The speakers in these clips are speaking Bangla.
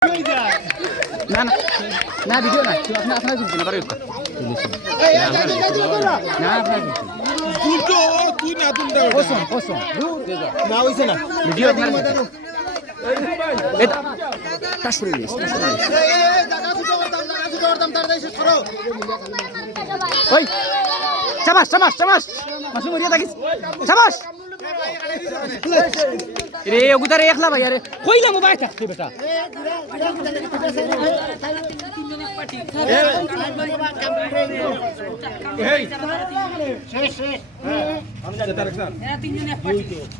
না না না ভিডিও না আপনি আপনার কিছু না পারো না আপনার তুই না তুলতে পছন্দ পছন্দ না হইছে না ভিডিও আপনার টাস করে দিস ওই চামাস চামাস চামাস মাসু মরিয়া থাকিস চামাস রে ওগুতারে একলা ভাই আরে কইলা মোবাইল থাকতে বেটা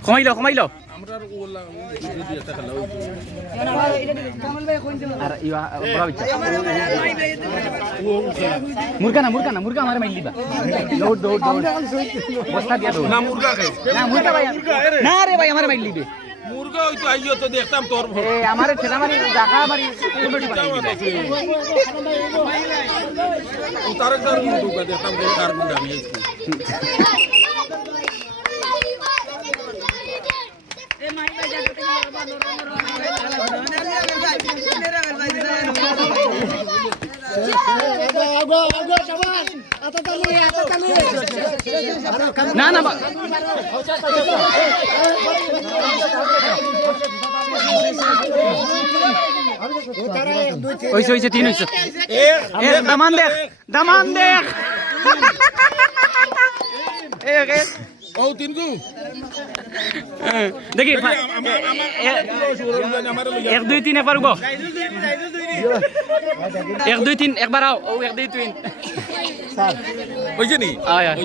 কমাইলো কমাইলো মুরগা না মুরগা না মুরগা আমার মাইল দিবা দৌড় দৌড় দৌড় বস্তা দিয়া দৌড় না মুরগা খাই না মুরগা ভাই না রে ভাই আমার মাইল দিবে মুরগা হইতো আইও তো দেখতাম তোর এ আমারে ঠেলা মারি জায়গা মারি কমিটি বানাই দিবে তার কার মুরগা দেখতাম যে কার মুরগা আমি না না ওইছে ওইছে তিন হইছে দামান দেখ দামান দেখ ও তিন গু দেখি এক দুই তিন একবার গো এক দুই তিন একবার আও ও এক দুই তিন হইছে নি আয় আয়